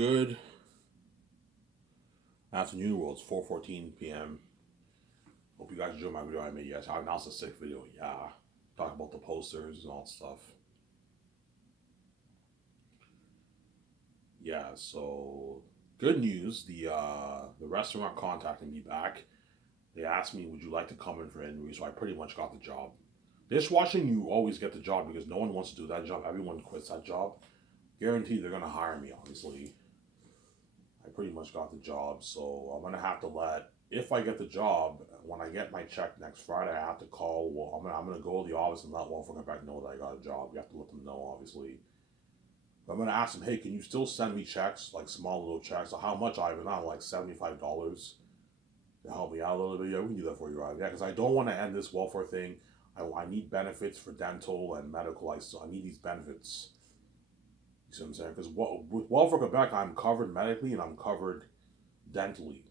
Good afternoon, world. It's 4:14 p.m. Hope you guys enjoyed my video I made yesterday. I announced a sick video. Yeah, talk about the posters and all that stuff. Yeah, so good news. The restaurant contacted me back. They asked me, "Would you like to come in for an interview?" So I pretty much got the job. Dishwashing, you always get the job because no one wants to do that job. Everyone quits that job. Guaranteed, they're gonna hire me. Obviously, I pretty much got the job, so I'm gonna have to let. If I get the job, when I get my check next Friday, I have to call. Well, I'm gonna go to the office and let Wolfgang come back know that I got a job. You have to let them know, obviously. But I'm gonna ask them, hey, can you still send me checks, like small little checks? So how much I even on, like $75 to help me out a little bit? Yeah, we can do that for you, right? Yeah, because I don't want to end this welfare thing. I need benefits for dental and medical. I need these benefits. You see what I'm saying? Because with Welfare Quebec, I'm covered medically and I'm covered dentally.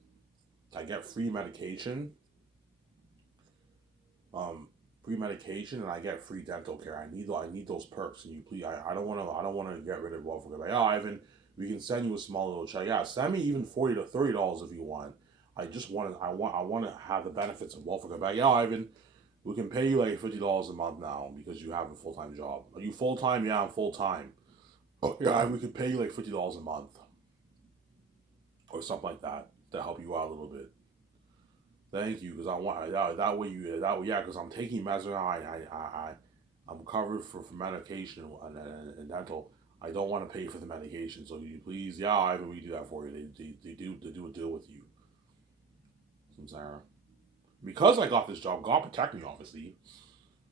I get um, free medication, and I get free dental care. I need those perks. And you please, I don't want to get rid of welfare. Like, oh, Ivan, we can send you a small little check. Yeah, send me even $40 to $30 if you want. I want to have the benefits of welfare. Like, yeah, Ivan, we can pay you like $50 a month now because you have a full time job. Are you full time? Yeah, I'm full time. Oh, yeah, we could pay you like $50 a month or something like that to help you out a little bit. Thank you, because I want that way, yeah, because I'm taking medicine. I'm covered for medication and dental. I don't want to pay for the medication, so you please, yeah, I we do that for you. They do a deal with you. I'm sorry. Because I got this job, God protect me. Obviously,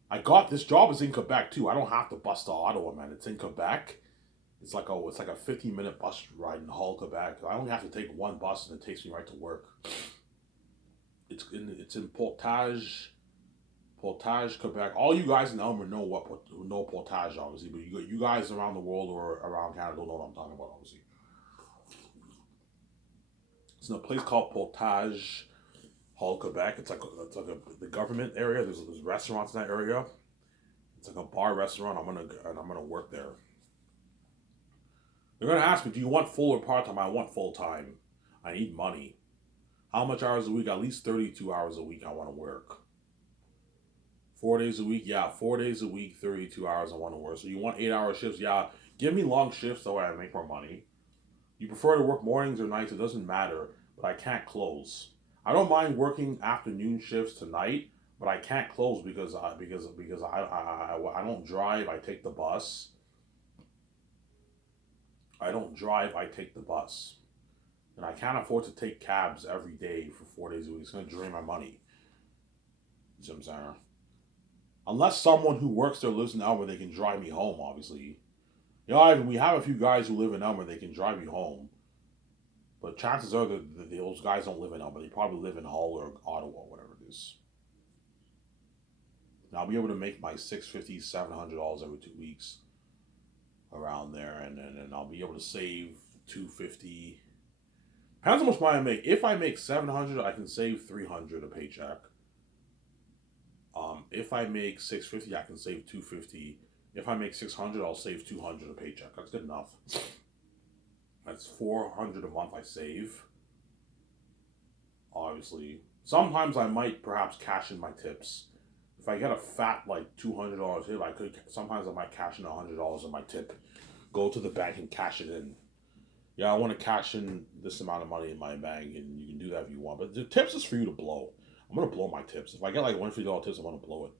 I got this job is in Quebec too. I don't have to bust the Ottawa, man. It's in Quebec. It's like a 15-minute bus ride in Hull, Quebec. I only have to take one bus and it takes me right to work. It's in Portage, Quebec. All you guys in Elmer know Portage, obviously, but you guys around the world or around Canada don't know what I'm talking about, obviously. It's in a place called Portage, Hull, Quebec. The government area. There's restaurants in that area. It's like a bar restaurant. I'm gonna work there. They're gonna ask me, do you want full or part time? I want full time. I need money. How much hours a week? At least 32 hours a week. I want to work. 4 days a week, yeah, 4 days a week, 32 hours I want to work. So you want 8 hour shifts, yeah. Give me long shifts so I make more money. You prefer to work mornings or nights, it doesn't matter, but I can't close. I don't mind working afternoon shifts tonight, but I can't close because I don't drive, I take the bus. I don't drive, I take the bus. And I can't afford to take cabs every day for 4 days a week. It's gonna drain my money. You see what I'm saying? Unless someone who works there lives in Elmer, they can drive me home, obviously. Yeah, we have a few guys who live in Elmer, they can drive you home. But chances are that those guys don't live in Elmer. They probably live in Hull or Ottawa, whatever it is. And I'll be able to make my $650, $700 every 2 weeks around there. And I'll be able to save $250. Depends how much money I make. If I make 700, I can save 300 a paycheck. If I make 650, I can save 250. If I make 600, I'll save 200 a paycheck. That's good enough. That's 400 a month I save. Obviously, sometimes I might perhaps cash in my tips. If I get a fat like $200 tip, I could. Sometimes I might cash in $100 in my tip. Go to the bank and cash it in. Yeah, I want to cash in this amount of money in my bank, and you can do that if you want. But the tips is for you to blow. I'm gonna blow my tips. If I get like $150 tips, I'm gonna blow it.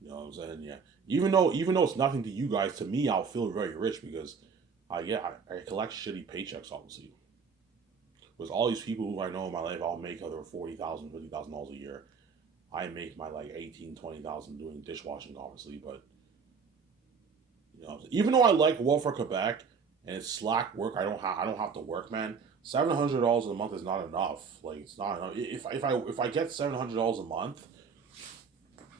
You know what I'm saying? Yeah. Even though it's nothing to you guys, to me, I'll feel very rich because, I collect shitty paychecks, obviously. With all these people who I know in my life, I'll make other $40,000, $50,000 a year. I make my like 18, 20,000 doing dishwashing, obviously. But even though I like Welfare Quebec and it's slack work, I don't have to work, man. $700 a month is not enough. Like it's not enough. If I get $700 a month,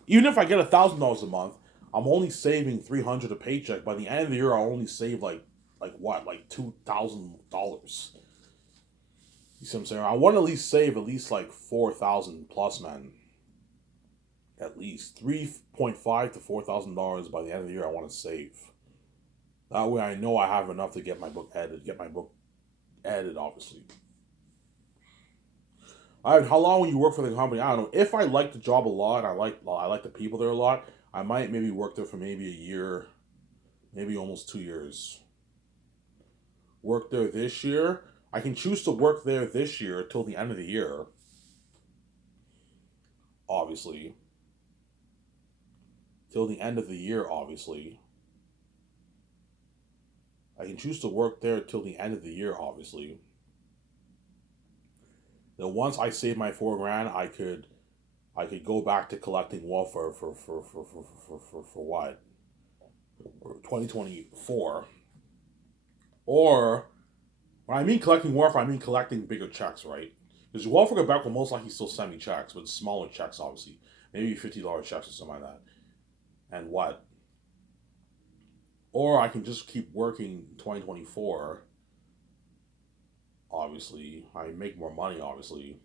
even if I get $1,000 a month, I'm only saving 300 a paycheck. By the end of the year, I'll only save like what, like $2,000. You see what I'm saying? I want to at least save at least like 4,000 plus, man. At least $3.5 to $4,000 by the end of the year. I want to save. That way I know I have enough to get my book edited, obviously. How long will you work for the company? I don't know. If I like the job a lot, I like the people there a lot, I might maybe work there for maybe a year, maybe almost 2 years. Work there this year. I can choose to work there this year till the end of the year, obviously. Till the end of the year, obviously. I can choose to work there till the end of the year, obviously. Then once I save my 4 grand, I could go back to collecting wool for what? 2024. Or when I mean collecting Warfare, I mean collecting bigger checks, right? Because Warfare Quebec will most likely still send me checks, but smaller checks, obviously. Maybe $50 checks or something like that. And what? Or I can just keep working 2024, obviously. I make more money, obviously.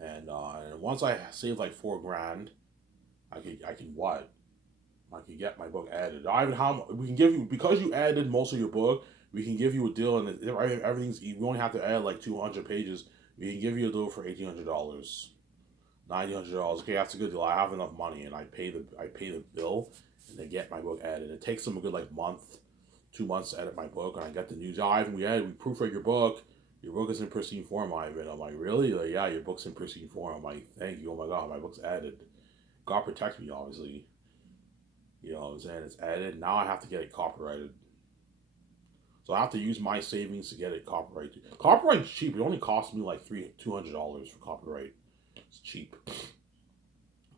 And once I save like 4 grand, I can what? I can get my book added. I even how we can give you because you added most of your book. We can give you a deal, and everything's. We only have to add like 200 pages. We can give you a deal for $1,800, $1,900. Okay, that's a good deal. I have enough money, and I pay the bill, and they get my book added. It takes them a good like month, 2 months to edit my book, and I get the news. Oh, Ivan, we proofread your book. Your book is in pristine form, Ivan. I'm like, really? Like, yeah, your book's in pristine form. I'm like, thank you. Oh my god, my book's added. God protect me, obviously. You know what I'm saying? It's edited. Now I have to get it copyrighted. So I have to use my savings to get it copyrighted. Copyright's cheap. It only costs me like $200 for copyright. It's cheap.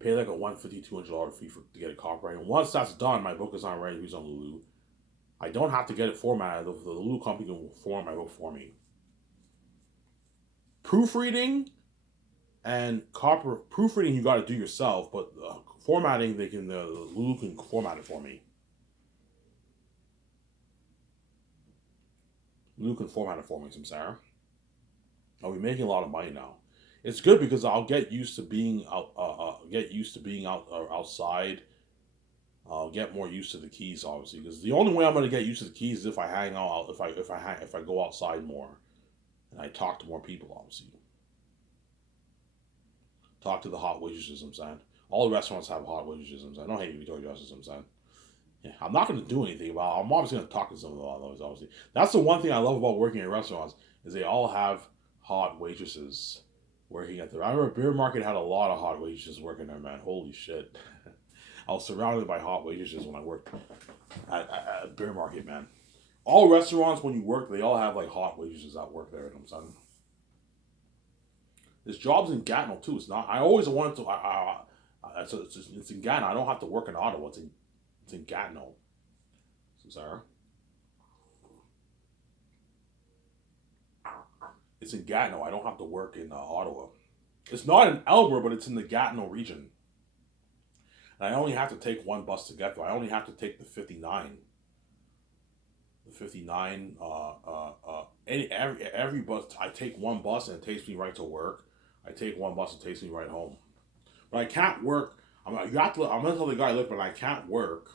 Pay like a $150, $200 fee to get it copyrighted. And once that's done, my book is not ready to use on Lulu. I don't have to get it formatted. The Lulu company can format my book for me. Proofreading and copy proofreading you got to do yourself, but formatting Lulu can format it for me. Lulu can format it for me, some Sarah. I'll be making a lot of money now. It's good because I'll get used to being outside. I'll get more used to the keys, obviously, because the only way I'm going to get used to the keys is if I hang out, if I go outside more and I talk to more people, obviously. Talk to the hot waitresses, I'm saying. All the restaurants have hot waitresses, I'm saying. I don't hate Victoria Justice, I'm saying. Yeah, I'm not going to do anything about it. I'm obviously going to talk to some of those, obviously. That's the one thing I love about working in restaurants is they all have hot waitresses working at there. I remember Beer Market had a lot of hot waitresses working there, man. Holy shit. I was surrounded by hot waitresses when I worked at Beer Market, man. All restaurants, when you work, they all have like hot waitresses that work there. You know what I'm saying? This job's in Gatineau too. It's not. I always wanted to. It's in Gatineau. I don't have to work in Ottawa. It's in Gatineau. So sorry. It's in Gatineau. I don't have to work in Ottawa. It's not in Elmer, but it's in the Gatineau region. And I only have to take one bus to get there. I only have to take the 59. The 59. Every bus. I take one bus and it takes me right to work. I take one bus and it takes me right home. But I can't work. I'm gonna tell the guy, look, but I can't work.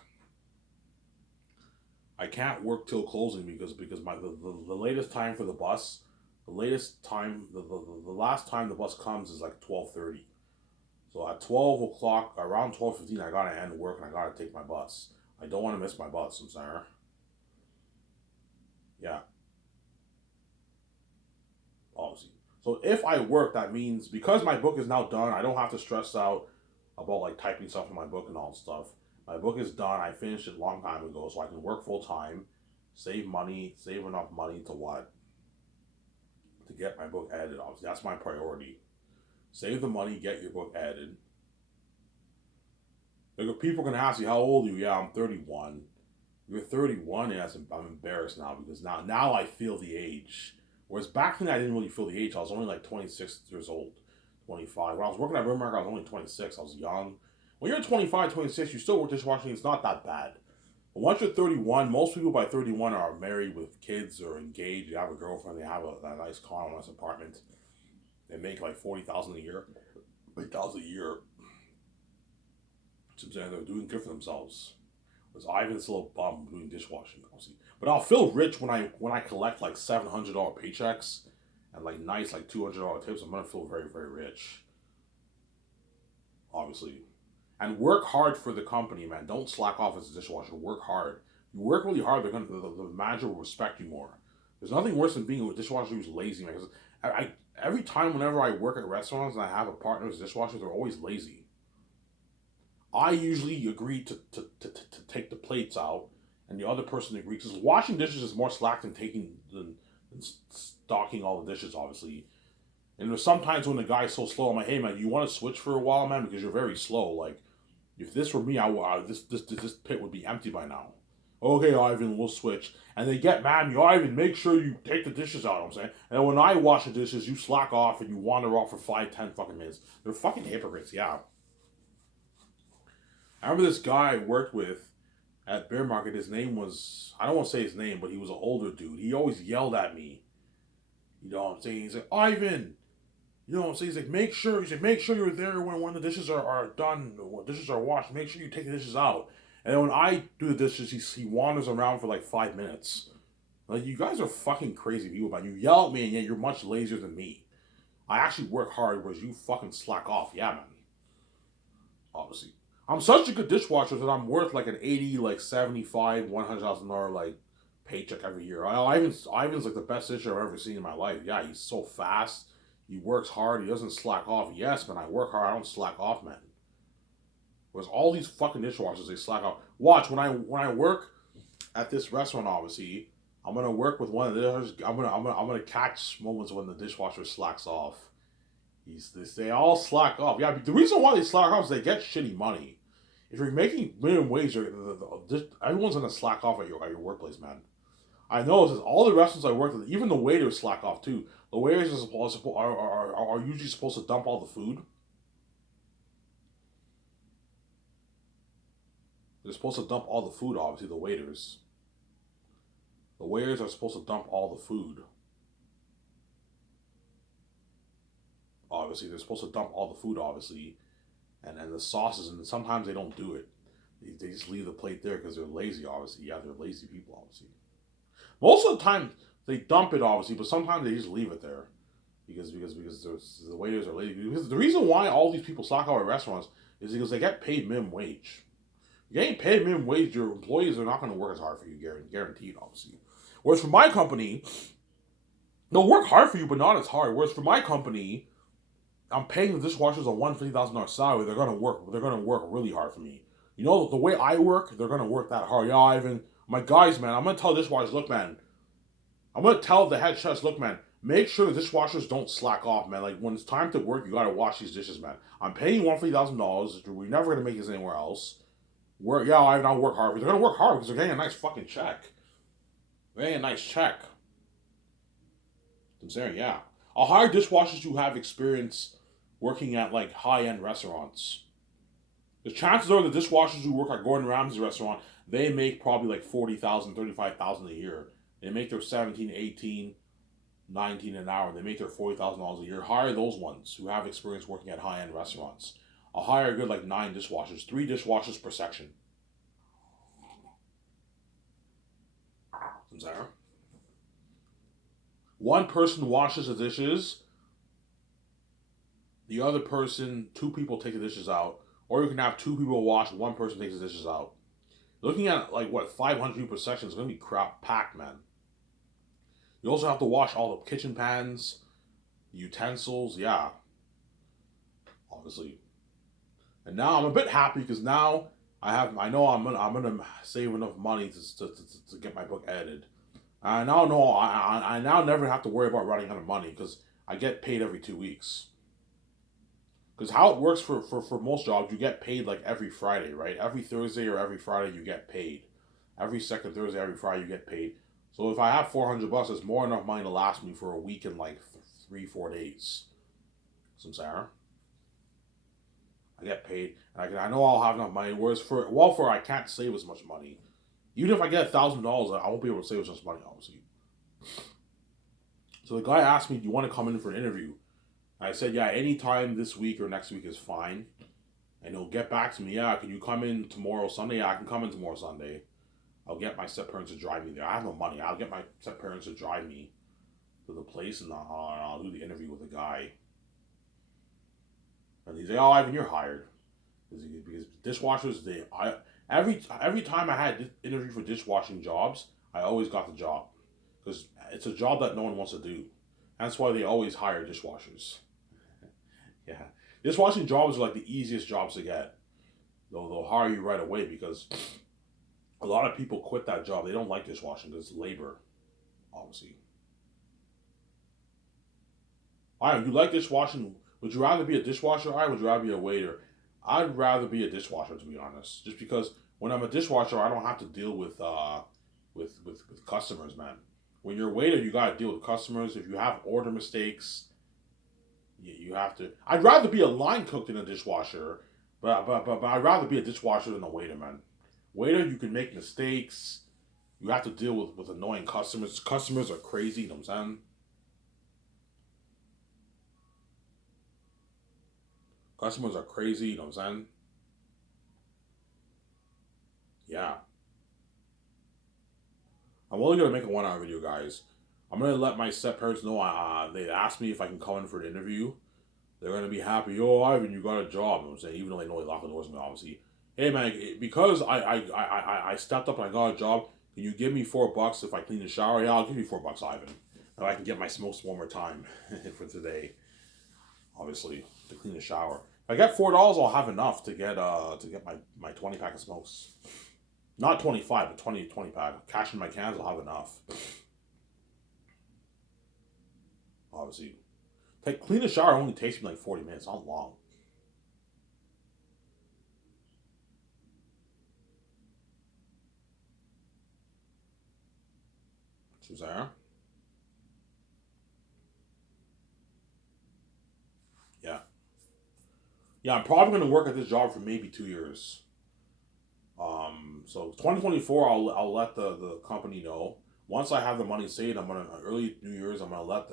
I can't work till closing because the latest time for the bus, the latest time the last time the bus comes is like 12:30. So at 12 o'clock, around 12:15, I gotta end work and I gotta take my bus. I don't want to miss my bus. I'm sorry. Yeah, obviously. So if I work, that means because my book is now done, I don't have to stress out about like typing stuff in my book and all stuff. My book is done. I finished it a long time ago, so I can work full time, save money, save enough money to what to get my book edited. Obviously, that's my priority. Save the money, get your book edited. Like, people can ask you, how old are you? Yeah, I'm 31. You're 31, and I'm embarrassed now because now I feel the age. Whereas back then I didn't really feel the age. I was only like 26 years old, 25. When I was working at Rivermark, I was only 26. I was young. When you're 25, 26, you still work dishwashing. It's not that bad. But once you're 31, most people by 31 are married with kids or engaged. They have a girlfriend. They have a nice car, a nice apartment. They make like 40,000 a year, 40,000 a year. So they're doing good for themselves. Because Ivan's a little bum doing dishwashing, obviously. But I'll feel rich when I collect like $700 paychecks and like nice like $200 tips. I'm gonna feel very very rich, obviously. And work hard for the company, man. Don't slack off as a dishwasher. Work hard. You work really hard, the manager will respect you more. There's nothing worse than being a dishwasher who's lazy, man. Because every time whenever I work at restaurants and I have a partner who's a dishwasher, they're always lazy. I usually agree to take the plates out, and the other person agrees. Because washing dishes is more slack than stocking all the dishes, obviously. And there's sometimes when the guy's so slow, I'm like, hey man, you want to switch for a while, man, because you're very slow. Like, if this were me, this pit would be empty by now. Okay, Ivan, we'll switch. And they get mad at me, Ivan, make sure you take the dishes out, I'm saying. And when I wash the dishes, you slack off and you wander off for 5, 10 fucking minutes. They're fucking hypocrites, yeah. I remember this guy I worked with at Bear Market. His name was, I don't want to say his name, but he was an older dude. He always yelled at me. You know what I'm saying? He's like, Ivan, you know what I'm saying? He's like, make sure you're there when the dishes are done, when dishes are washed. Make sure you take the dishes out. And then when I do the dishes, he wanders around for like 5 minutes. Like, you guys are fucking crazy people, man. You yell at me and yet you're much lazier than me. I actually work hard, whereas you fucking slack off. Yeah, man. Obviously. I'm such a good dishwasher that I'm worth like an 80, like 75, $100,000 like paycheck every year. Ivan's like the best disher I've ever seen in my life. Yeah, he's so fast. He works hard. He doesn't slack off. Yes, man, I work hard. I don't slack off, man. Whereas all these fucking dishwashers, they slack off. Watch when I work at this restaurant, obviously, I'm gonna work with one of the. I'm gonna catch moments when the dishwasher slacks off. They all slack off. Yeah, the reason why they slack off is they get shitty money. If you're making minimum wage, everyone's gonna slack off at your workplace, man. I know this. All the restaurants I worked with, even the waiters slack off too. The waiters are usually supposed to dump all the food. They're supposed to dump all the food, obviously, the waiters. The waiters are supposed to dump all the food. Obviously, they're supposed to dump all the food, obviously. And the sauces, and sometimes they don't do it. They just leave the plate there because they're lazy, obviously. Yeah, they're lazy people, obviously. Most of the time, they dump it, obviously, but sometimes they just leave it there. Because the waiters are lazy. Because the reason why all these people slack out at restaurants is because they get paid minimum wage. You ain't paid minimum wage, your employees are not going to work as hard for you, guaranteed, obviously. Whereas for my company, they'll work hard for you, but not as hard. Whereas for my company, I'm paying the dishwashers a $150,000 salary. They're gonna work. They're gonna work really hard for me. You know the way I work, they're gonna work that hard. Yeah, Ivan, my guys, man. I'm gonna tell dishwashers, look, man. I'm gonna tell the head chefs, look, man. Make sure the dishwashers don't slack off, man. Like when it's time to work, you gotta wash these dishes, man. I'm paying you $150,000. We're never gonna make this anywhere else. Yeah, I'll work hard. They're gonna work hard because they're getting a nice fucking check. They're getting a nice check. I'm saying, yeah. I'll hire dishwashers who have experience working at like high end restaurants. The chances are the dishwashers who work at Gordon Ramsay's restaurant, they make probably like 40,000, 35,000 a year. They make their 17, 18, 19 an hour. They make their $40,000 a year. Hire those ones who have experience working at high end restaurants. I'll hire a good like 9 dishwashers, 3 dishwashers per section. Sarah. One person washes the dishes, the other person, 2 people take the dishes out, or you can have 2 people wash, 1 person takes the dishes out. Looking at like what 500 people per section is gonna be crap packed, man. You also have to wash all the kitchen pans, utensils, yeah, obviously. And now I'm a bit happy because now I know I'm gonna save enough money to get my book edited. I now know I now never have to worry about running out of money because I get paid every 2 weeks. Because how it works for most jobs, you get paid like every Friday, right? Every Thursday or every Friday you get paid. Every second Thursday, every Friday you get paid. So if I have $400, it's more than enough money to last me for a week and like 3-4 days. Some Sarah. I get paid, and I know I'll have enough money. Whereas for I can't save as much money. Even if I get $1,000, I won't be able to save as much money, obviously. So the guy asked me, "Do you want to come in for an interview?" I said, "Yeah, anytime this week or next week is fine." And he'll get back to me. Yeah, can you come in tomorrow Sunday? Yeah, I can come in tomorrow Sunday. I'll get my step parents to drive me there. I have no money. I'll get my step parents to drive me to the place, and I'll do the interview with the guy. And he's like, "Oh, Ivan, you're hired." Because dishwashers, every time I had interview for dishwashing jobs, I always got the job because it's a job that no one wants to do. That's why they always hire dishwashers. Yeah, dishwashing jobs are like the easiest jobs to get. They'll hire you right away because a lot of people quit that job. They don't like dishwashing because it's labor, obviously. All right, you like dishwashing? Would you rather be a dishwasher? Or would you rather be a waiter? I'd rather be a dishwasher, to be honest. Just because when I'm a dishwasher, I don't have to deal with with customers, man. When you're a waiter, you gotta deal with customers. If you have order mistakes, you have to. I'd rather be a line cook than a dishwasher, but I'd rather be a dishwasher than a waiter, man. Waiter, you can make mistakes. You have to deal with annoying customers. Customers are crazy, you know what I'm saying? Customers are crazy, you know what I'm saying? Yeah. I'm only gonna make a 1 hour video, guys. I'm gonna let my step parents know. They asked me if I can come in for an interview. They're gonna be happy. Yo, Ivan, you got a job. I'm saying, even though they know they lock the doors on me, obviously. Hey, man, because I stepped up and I got a job. Can you give me $4 if I clean the shower? Yeah, I'll give you $4, Ivan. And I can get my smokes one more time for today, obviously, to clean the shower. If I get $4, I'll have enough to get my 20 pack of smokes. Not 25, but 20 pack. Cash in my cans, I'll have enough. Obviously, like clean the shower only takes me like 40 minutes. Not long. Suzanne? Yeah. Yeah, I'm probably going to work at this job for maybe 2 years. So 2024, I'll let the company know. Once I have the money saved, I'm gonna early New Year's. I'm gonna let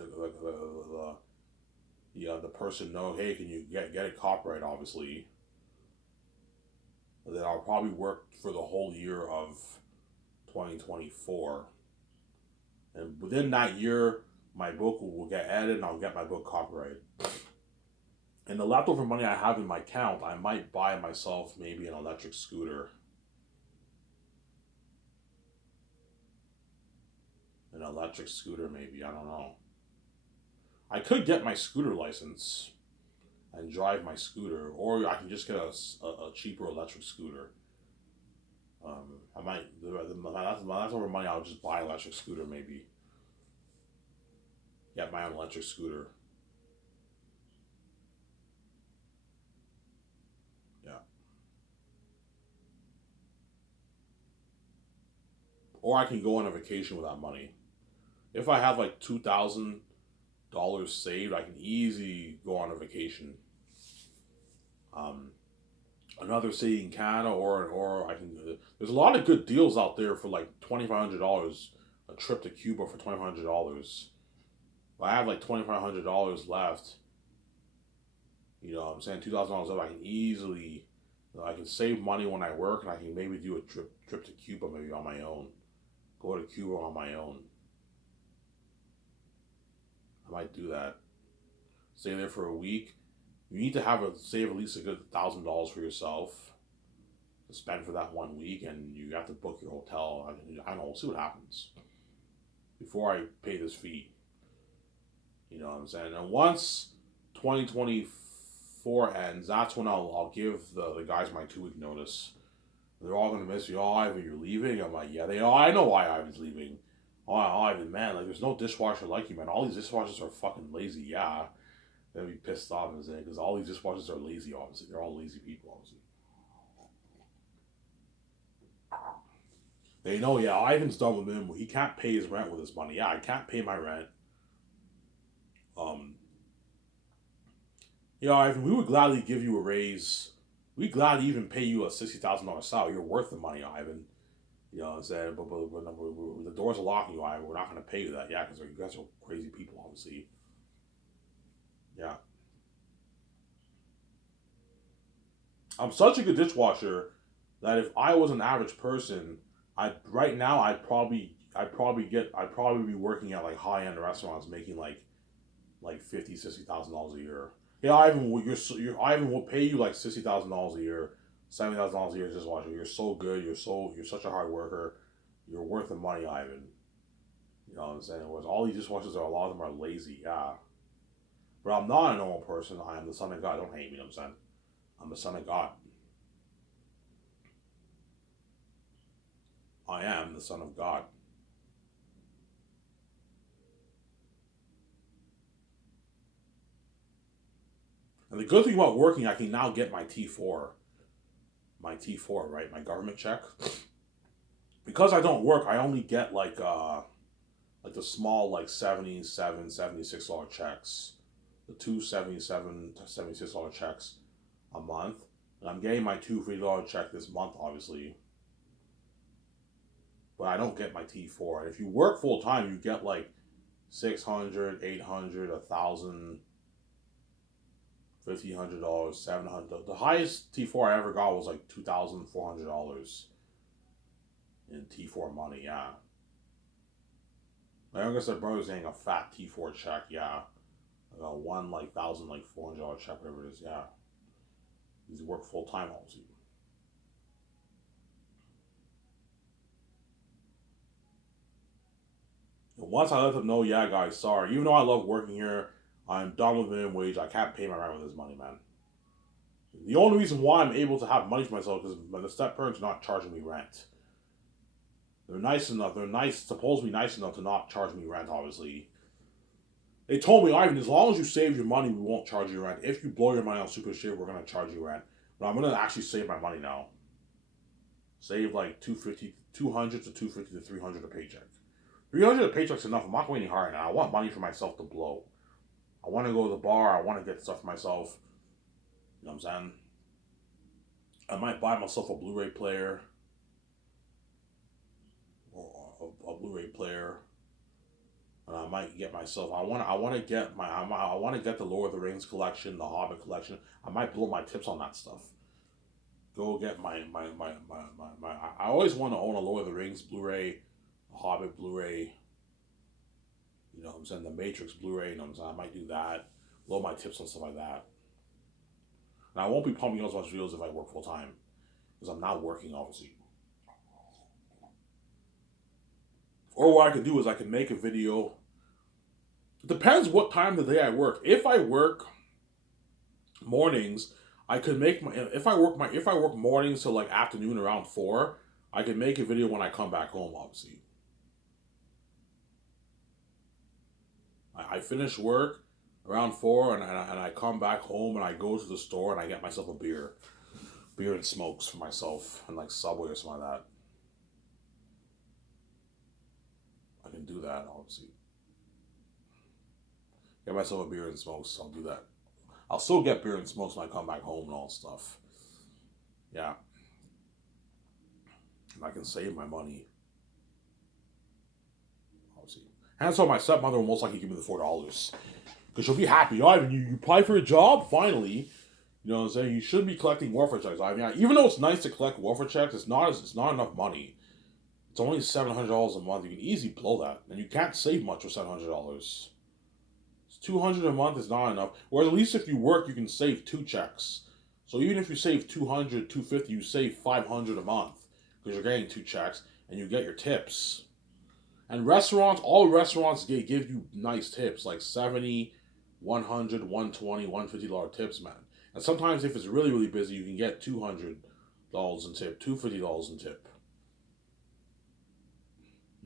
the person know. Hey, can you get it copyright? Obviously, and then I'll probably work for the whole year of 2024, and within that year, my book will get added, and I'll get my book copyrighted. And the leftover money I have in my account, I might buy myself maybe an electric scooter. An electric scooter, maybe. I don't know. I could get my scooter license and drive my scooter, or I can just get a cheaper electric scooter. I might my leftover money. I'll just buy an electric scooter, maybe get my own electric scooter. Yeah, or I can go on a vacation with that money. If I have like $2,000 saved, I can easily go on a vacation. Um, Another city in Canada, or I can. There's a lot of good deals out there for like $2,500. A trip to Cuba for $2,500. If I have like $2,500 left, you know, what I'm saying $2,000 left. I can easily, I can save money when I work, and I can maybe do a trip to Cuba maybe on my own. Go to Cuba on my own. I might do that. Stay there for a week. You need to have a save at least a good $1,000 for yourself to spend for that 1 week, and you have to book your hotel. I don't know. We'll see what happens before I pay this fee. You know what I'm saying? And once 2024 ends, that's when I'll give the guys my 2 week notice. They're all gonna miss me. Oh, Ivan, you're leaving? I'm like, yeah, they. Oh, I know why Ivan's leaving. Oh, Ivan, man, like, there's no dishwasher like you, man. All these dishwashers are fucking lazy. Yeah, they'll be pissed off and say because all these dishwashers are lazy. Obviously, they're all lazy people. Obviously, they know. Yeah, Ivan's done with him. He can't pay his rent with his money. Yeah, I can't pay my rent. Um, you know, Ivan, we would gladly give you a raise. We'd gladly even pay you a $60,000 salary. You're worth the money, Ivan. You know what I'm saying? But when the doors are locking you, Ivan, we're not going to pay you that. Yeah, because you guys are crazy people, obviously. Yeah. I'm such a good dishwasher that if I was an average person, I right now I'd probably be working at like high end restaurants making like 50, $60,000 a year. Yeah, Ivan will pay you like $60,000 a year, $70,000 a year just watching. You're so good. You're such a hard worker. You're worth the money, Ivan. You know what I'm saying? Whereas all these dishwashers are a lot of them are lazy. Yeah, but I'm not a normal person. I am the son of God. Don't hate me. You know what I'm saying? I'm the son of God. I am the son of God. And the good thing about working, I can now get my T4, right? My government check. Because I don't work, I only get like the small like 77 $76 checks, the two 77 to $76 checks a month. And I'm getting my $250 check this month, obviously, but I don't get my T4. And if you work full time, you get like 600, 800, 1,000, $1,500, $700. The highest T4 I ever got was like $2,400 in T4 money. Yeah, my youngest brother's getting a fat T4 check. Yeah, I got one like thousand like $400 check, whatever it is. Yeah, he's work full time obviously. And once I let them know, yeah, guys, sorry. Even though I love working here, I'm done with minimum wage. I can't pay my rent with this money, man. The only reason why I'm able to have money for myself is when the step parents are not charging me rent. They're nice enough. They're nice, supposed to be nice enough to not charge me rent. Obviously, they told me, Ivan, as long as you save your money, we won't charge you rent. If you blow your money on super shit, we're gonna charge you rent. But I'm gonna actually save my money now. Save like 250, 200 to 250 to 300 a paycheck. 300 a paycheck's enough. I'm not going any higher now. I want money for myself to blow. I want to go to the bar. I want to get stuff for myself. You know what I'm saying? I might buy myself a Blu-ray player or a Blu-ray player. And I might get myself. I want to get I want to get the Lord of the Rings collection, the Hobbit collection. I might blow my tips on that stuff. Go get my I always want to own a Lord of the Rings Blu-ray, a Hobbit Blu-ray. You know what I'm saying? The Matrix Blu-ray. You know what I'm saying? I might do that. Blow my tips on stuff like that. And I won't be pumping out as much videos if I work full time because I'm not working obviously. Or what I can do is I can make a video. It depends what time of the day I work. If I work mornings, I could make my if I work mornings till like afternoon around 4, I can make a video when I come back home. Obviously, I finish work around 4 and I come back home and I go to the store and I get myself a beer and smokes for myself and like Subway or something like that. I can do that obviously. Get myself a beer and smokes. I'll do that. I'll still get beer and smokes when I come back home and all stuff. Yeah, and I can save my money obviously. And so my stepmother will most likely give me the $4 because she'll be happy. Oh, Ivan, you apply for a job finally. You know what I'm saying? You should be collecting welfare checks. I mean, yeah, even though it's nice to collect welfare checks, it's not enough money. It's only $700 a month. You can easily blow that, and you can't save much for $700. 200 a month is not enough. Whereas at least if you work, you can save two checks. So even if you save 200, 250, you save 500 a month because you're getting two checks and you get your tips. And restaurants, all restaurants give you nice tips like 70, 100, 120, $150 tips, man. And sometimes if it's really, really busy, you can get $200 in tip, $250 in tip.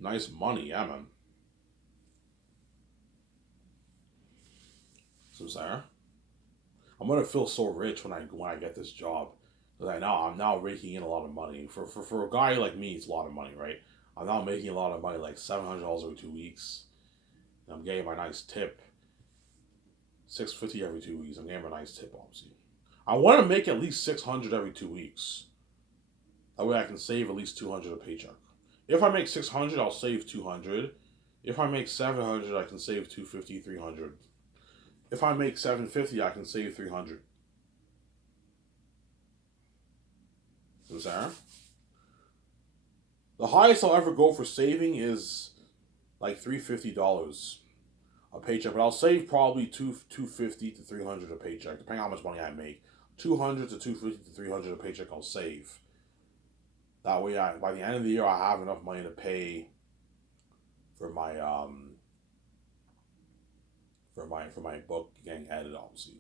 Nice money, yeah, man. So, Sarah, I'm gonna feel so rich when I get this job. Because I know I'm now raking in a lot of money. For a guy like me, it's a lot of money, right? I'm now making a lot of money, like $700 every 2 weeks. And I'm getting my nice tip. 650 every 2 weeks. I'm getting a nice tip, obviously. I want to make at least 600 every 2 weeks. That way I can save at least 200 a paycheck. If I make 600, I'll save 200. If I make 700, I can save 250, 300. If I make 750, I can save 300. I'm sorry. The highest I'll ever go for saving is like $350 a paycheck, but I'll save probably 250 to 300 a paycheck, depending on how much money I make. 200 to 250 to 300 a paycheck I'll save. That way, by the end of the year, I have enough money to pay for my book getting edited, obviously.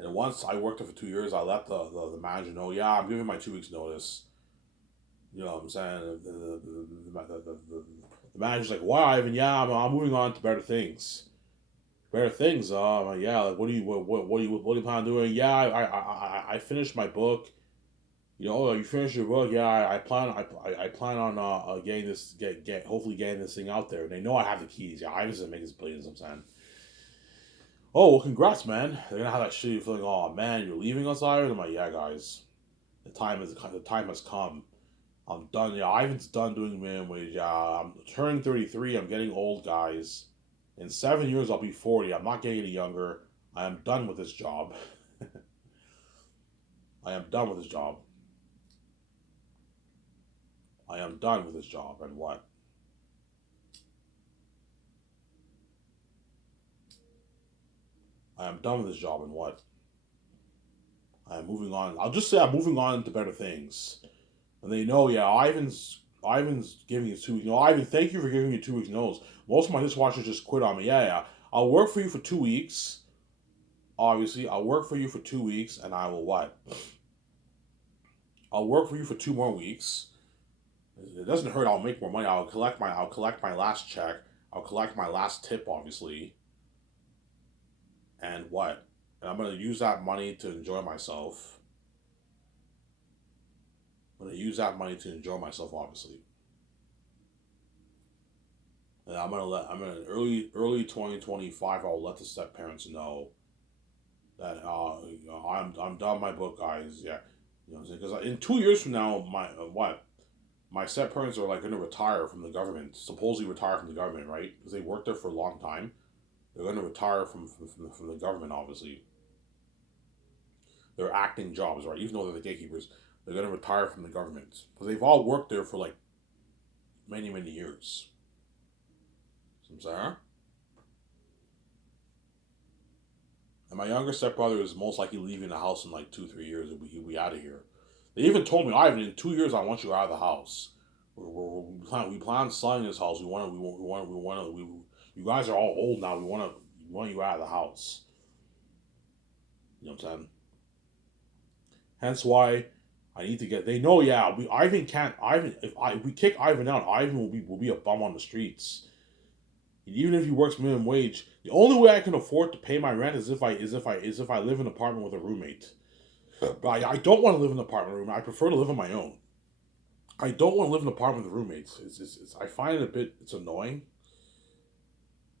And once I worked there for 2 years, I let the manager know, yeah, I'm giving my 2 weeks notice. You know what I'm saying? The manager's like, why, Ivan? Yeah, I'm moving on to better things. Better things. Yeah. Like, what do you plan on doing? Yeah, I finished my book. You know, you finished your book. Yeah, I plan on getting this hopefully getting this thing out there. And they know I have the keys. Yeah, I just make this blatant. I'm saying. Oh well, congrats, man. They're gonna have that shitty feeling. Oh man, you're leaving us, Ivan. I'm like, yeah, guys, the time has come. I'm done. Yeah, Ivan's done doing minimum wage. Yeah, I'm turning 33. I'm getting old, guys. In 7 years, I'll be 40. I'm not getting any younger. I am done with this job. I am done with this job. I am done with this job. And what? I am done with this job. And what? I am moving on. I'll just say I'm moving on to better things. And they know, yeah, Ivan's giving you 2 weeks. You know, Ivan, thank you for giving me 2 weeks notice. Most of my dishwashers just quit on me. Yeah, yeah. I'll work for you for 2 weeks. Obviously, I'll work for you for 2 weeks, and I will what? I'll work for you for 2 more weeks. It doesn't hurt. I'll make more money. I'll collect my last check. I'll collect my last tip, obviously. And what? And I'm gonna use that money to enjoy myself. I'm gonna use that money to enjoy myself, obviously. And I'm gonna early 2025. I'll let the step parents know that I'm done my book, guys. Yeah, you know what I'm saying? Because in 2 years from now, my step parents are like going to retire from the government, supposedly retire from the government, right? Because they worked there for a long time. They're going to retire from the government, obviously. They're acting jobs, right? Even though they're the gatekeepers, they're going to retire from the government because they've all worked there for like many many years. So I'm sorry. And my younger stepbrother is most likely leaving the house in like 2 3 years. He'll be out of here. They even told me, Ivan, in 2 years I want you out of the house. We plan on selling this house. You guys are all old now. We want you out of the house. You know what I'm saying? Hence why I need to get. They know, yeah. Ivan can't. Ivan, if we kick Ivan out, Ivan will be a bum on the streets. Even if he works minimum wage, the only way I can afford to pay my rent is if I live in an apartment with a roommate. But I don't want to live in an apartment room. I prefer to live on my own. I don't want to live in an apartment with roommates. I find it it's annoying.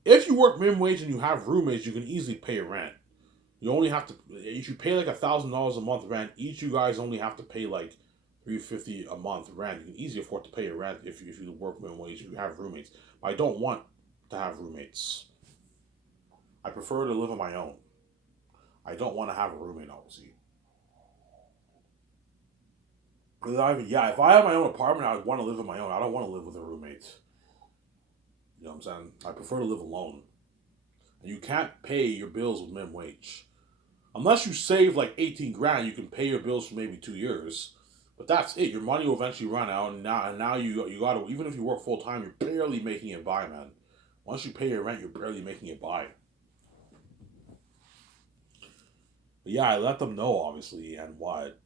If you work minimum wage and you have roommates, you can easily pay your rent. You only have to if you pay like $1,000 a month rent. Each you guys only have to pay like $350 a month rent. You can easily afford to pay your rent if you work minimum wage. If you have roommates, but I don't want to have roommates. I prefer to live on my own. I don't want to have a roommate, obviously. Yeah, if I have my own apartment, I would want to live on my own. I don't want to live with a roommate. You know what I'm saying? I prefer to live alone. And you can't pay your bills with minimum wage. Unless you save like 18 grand, you can pay your bills for maybe 2 years. But that's it. Your money will eventually run out, and now you gotta, even if you work full time, you're barely making it by, man. Once you pay your rent, you're barely making it by. But yeah, I let them know obviously, and what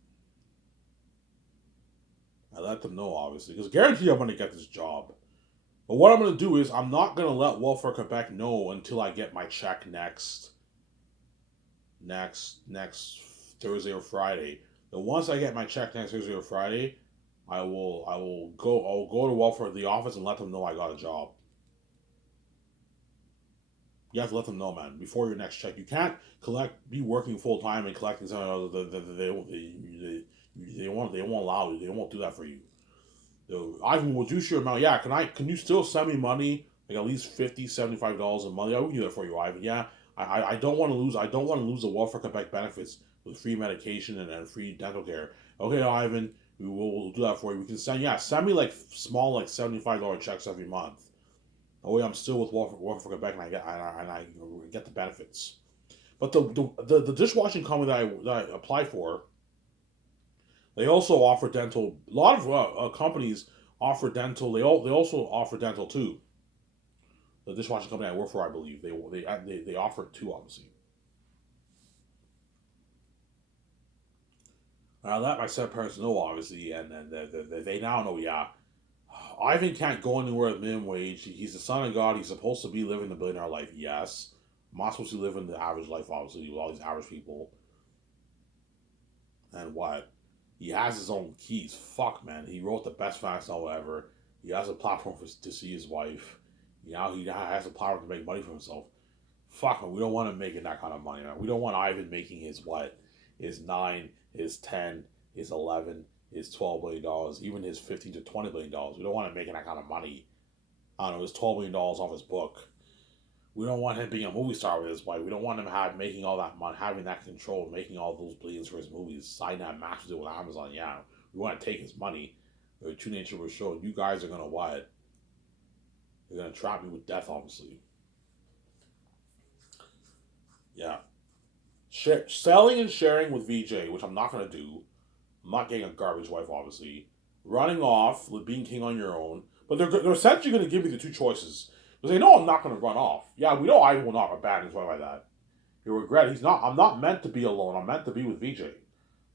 I let them know obviously, because guaranteed I'm gonna get this job. But what I'm gonna do is I'm not gonna let Welfare Quebec know until I get my check next Thursday or Friday. Then once I get my check next Thursday or Friday, I'll go to Welfare the office and let them know I got a job. You have to let them know, man, before your next check. You can't be working full time and collecting something else. They won't allow you. They won't do that for you. Ivan, will you your amount? Yeah, can you still send me money, like at least $50 $75 a month? Yeah, we can do that for you, Ivan. Yeah, I don't want to lose the Welfare Quebec benefits with free medication and free dental care. Okay, Ivan, we'll do that for you. We can send me like small like $75 checks every month. Oh yeah, I'm still with Walk for Quebec, and I get the benefits. But the dishwashing company that I applied for, they also offer dental. A lot of companies offer dental. They also offer dental too. The dishwashing company I work for, I believe they offer it too. Obviously, I let my step parents know obviously, and then they now know. Yeah, Ivan can't go anywhere at minimum wage. He's the son of God. He's supposed to be living the billionaire life. Yes, I'm not supposed to live in the average life. Obviously, with all these average people. And what? He has his own keys. Fuck, man. He wrote the best fast novel ever. He has a platform to see his wife. You know, he has a platform to make money for himself. Fuck, man. We don't want him making that kind of money, man. We don't want Ivan making his what? His 9, his 10, his 11, his $12 billion, even his $15 to $20 billion. We don't want him making that kind of money. I don't know, his $12 billion off his book. We don't want him being a movie star with his wife. We don't want him making all that money, having that control, making all those billions for his movies, signing that master deal with Amazon. Yeah, we want to take his money. The True Nature will show you guys are gonna what? You're gonna trap me with death, obviously. Yeah, selling and sharing with VJ, which I'm not gonna do. I'm not getting a garbage wife, obviously. Running off, being king on your own. But they're essentially gonna give me the two choices because they know I'm not gonna run off. Yeah, we know I will not abandon his wife like that. He'll regret. He's not. I'm not meant to be alone. I'm meant to be with VJ.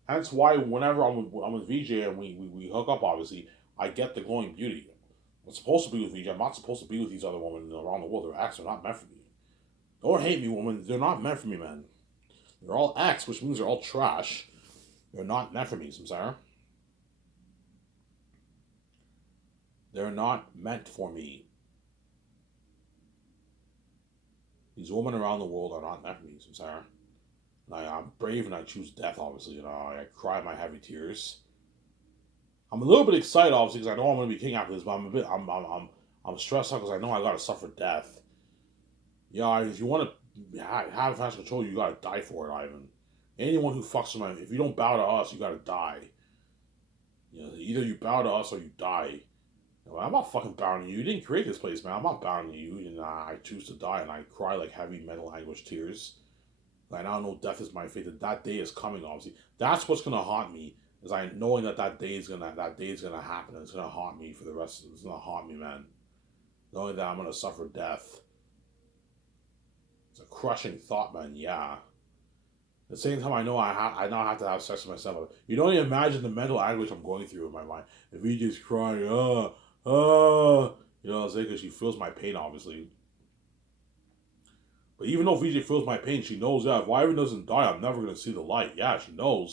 Hence why whenever I'm with VJ and we hook up, obviously I get the glowing beauty. I'm supposed to be with VJ. I'm not supposed to be with these other women around the world. They're ex. They're not meant for me. Don't hate me, woman. They're not meant for me, man. They're all ex, which means they're all trash. They're not meant for me, Samsara. They're not meant for me. These women around the world are not meant for me, Samsara. I'm brave and I choose death, obviously. I cry my heavy tears. I'm a little bit excited, obviously, because I know I'm going to be king after this, but I'm stressed out because I know I got to suffer death. Yeah, if you want to have fast control, you got to die for it, Ivan. Anyone who fucks with my, if you don't bow to us, you got to die. You know, either you bow to us or you die. You know, I'm not fucking bowing to you. You didn't create this place, man. I'm not bowing to you, and I choose to die, and I cry like heavy mental anguish tears. I now know death is my fate. That day is coming. Obviously, that's what's gonna haunt me. Is I knowing that day is gonna happen. And it's gonna haunt me for the rest. It's gonna haunt me, man. Knowing that I'm gonna suffer death. It's a crushing thought, man. Yeah. At the same time, I know I now have to have sex with myself. You don't even imagine the mental anguish I'm going through in my mind. If he just crying, you know what I'm saying? Because she feels my pain, obviously. But even though VJ feels my pain, she knows that if Ivan doesn't die, I'm never gonna see the light. Yeah, she knows.